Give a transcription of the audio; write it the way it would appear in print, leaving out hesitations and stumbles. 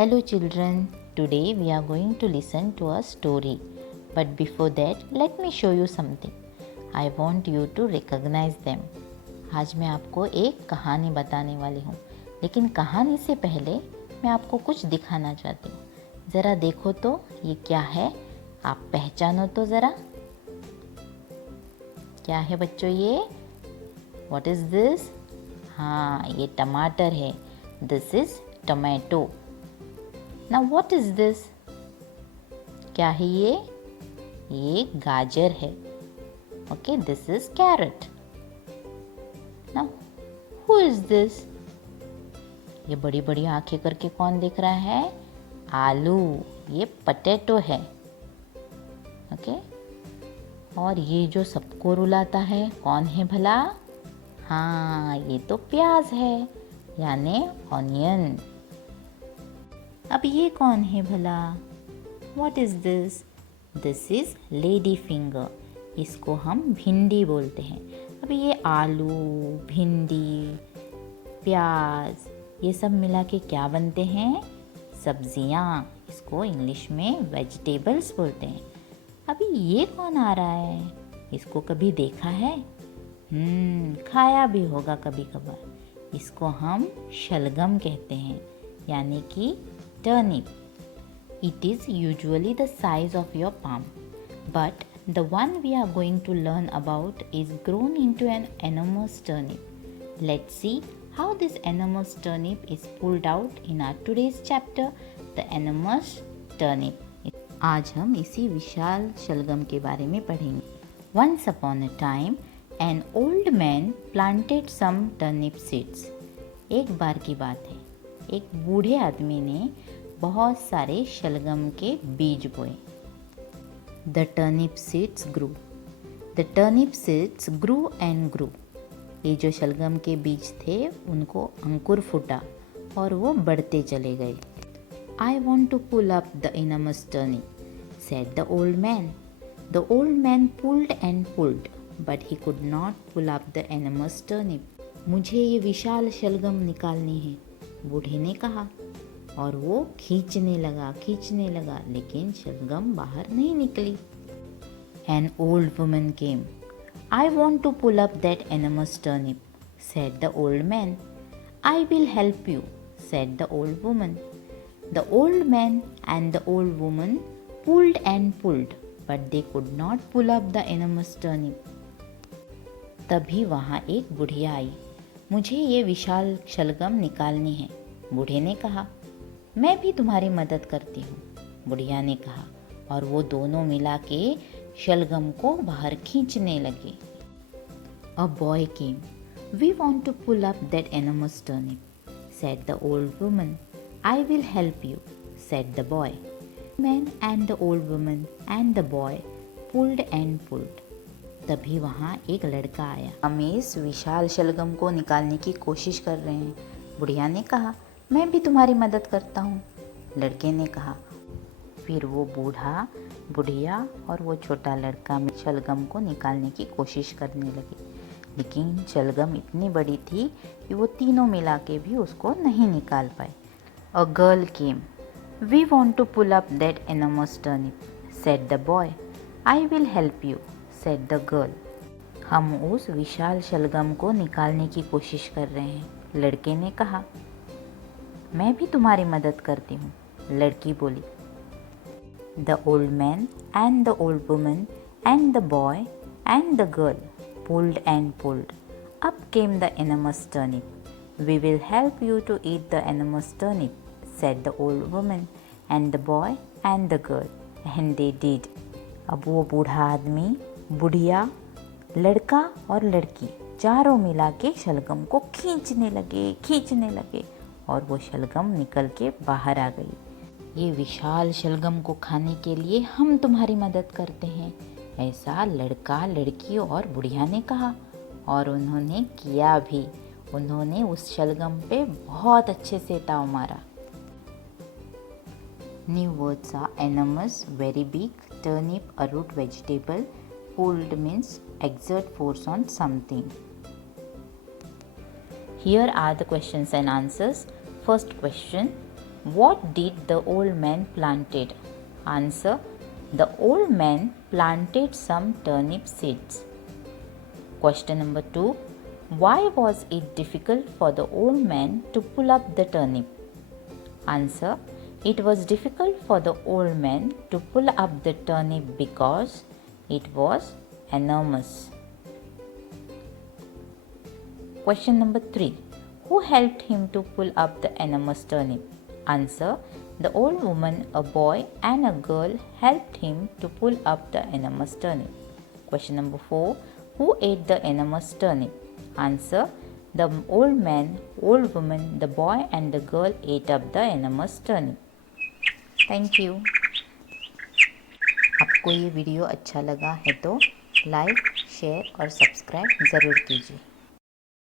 Hello children, today we are going to listen to a story. But before that, let me show you something. I want you to recognize them. आज मैं आपको एक कहानी बताने वाली हूँ, लेकिन कहानी से पहले मैं आपको कुछ दिखाना चाहती हूँ। ज़रा देखो तो ये क्या है, आप पहचानो तो ज़रा। क्या है बच्चों ये? What is this? हाँ, ये टमाटर है. This is tomato. Now what is this? क्या है ये? ये गाजर है. Okay, this is carrot. Now who is this? ये बड़ी बड़ी आंखें करके कौन दिख रहा है? आलू. ये पोटैटो है. ओके और ये जो सबको रुलाता है कौन है भला? हाँ, ये तो प्याज है, यानी ऑनियन. अब ये कौन है भला? What is this? This is lady finger. इसको हम भिंडी बोलते हैं. अब ये आलू, भिंडी, प्याज, ये सब मिला के क्या बनते हैं? सब्जियाँ. इसको इंग्लिश में वेजिटेबल्स बोलते हैं. अभी ये कौन आ रहा है? इसको कभी देखा है? खाया भी होगा कभी कभार. इसको हम शलगम कहते हैं, यानी कि turnip. It is usually the size of your palm, but the one we are going to learn about is grown into an enormous turnip. Let's see how this enormous turnip is pulled out in our today's chapter, the enormous turnip. आज हम इसी विशाल शलगम के बारे में पढ़ेंगे. Once upon a time, an old man planted some turnip seeds. एक बार की बात है, एक बूढ़े आदमी ने बहुत सारे शलगम के बीज बोए. The turnip seeds grew. The turnip seeds grew and grew. ये जो शलगम के बीज थे उनको अंकुर फूटा और वो बढ़ते चले गए. I want to pull up the enormous turnip, said the old man. The old man pulled and pulled, but he could not pull up the enormous turnip. मुझे ये विशाल शलगम निकालनी है, बूढ़े ने कहा. और वो खींचने लगा, लेकिन शलगम बाहर नहीं निकली. An old woman came. I want to pull up that enormous turnip, said the old man. I will help you, said the old woman. The old man and the old woman pulled and pulled, but they could not pull up the enormous turnip. तभी वहाँ एक बुढ़िया आई. मुझे ये विशाल शलगम निकालनी है, बूढ़े ने कहा. मैं भी तुम्हारी मदद करती हूँ, बुढ़िया ने कहा. और वो दोनों मिला के शलगम को बाहर खींचने लगे. A boy came. We want to pull up that enormous turnip, said the old woman. I will help you, said the boy. The man and the old woman and the boy pulled and pulled. तभी वहाँ एक लड़का आया. हम इस विशाल शलगम को निकालने की कोशिश कर रहे हैं, बुढ़िया ने कहा. मैं भी तुम्हारी मदद करता हूँ, लड़के ने कहा. फिर वो बूढ़ा, बुढ़िया और वो छोटा लड़का शलगम को निकालने की कोशिश करने लगे. लेकिन शलगम इतनी बड़ी थी कि वो तीनों मिला के भी उसको नहीं निकाल पाए. A girl came. We want to pull up that enormous turnip, said the boy. I will help you, said the girl. हम उस विशाल शलगम को निकालने की कोशिश कर रहे हैं, लड़के ने कहा. मैं भी तुम्हारी मदद करती हूँ, लड़की बोली. The old man and the old woman and the boy and the girl pulled and pulled. Up came the enormous turnip. We will help you to eat the enormous turnip, said the old woman and the boy and the girl. And they did. अब वो बूढ़ा आदमी, बुढ़िया, लड़का और लड़की चारों मिला के शलगम को खींचने लगे और वो शलगम निकल के बाहर आ गई. ये विशाल शलगम को खाने के लिए हम तुम्हारी मदद करते हैं, ऐसा लड़का, लड़की और बुढ़िया ने कहा. और उन्होंने किया भी. उन्होंने उस शलगम पे बहुत अच्छे से ताव मारा. New words are enormous, very big, turnip, a root vegetable, pulled means exert force on something. Here are the questions and answers. First question, What did the old man planted? Answer. The old man planted some turnip seeds. Question number 2. Why was it difficult for the old man to pull up the turnip? Answer. It was difficult for the old man to pull up the turnip because it was enormous. Question number 3. Who helped him to pull up the enormous turnip? Answer. The old woman, a boy and a girl helped him to pull up the enormous turnip. Question number 4. Who ate the enormous turnip? Answer. The old man, old woman, the boy and the girl ate up the enormous turnip. Thank you. आपको ये video अच्छा लगा है तो like, share और subscribe ज़रूर कीजिए.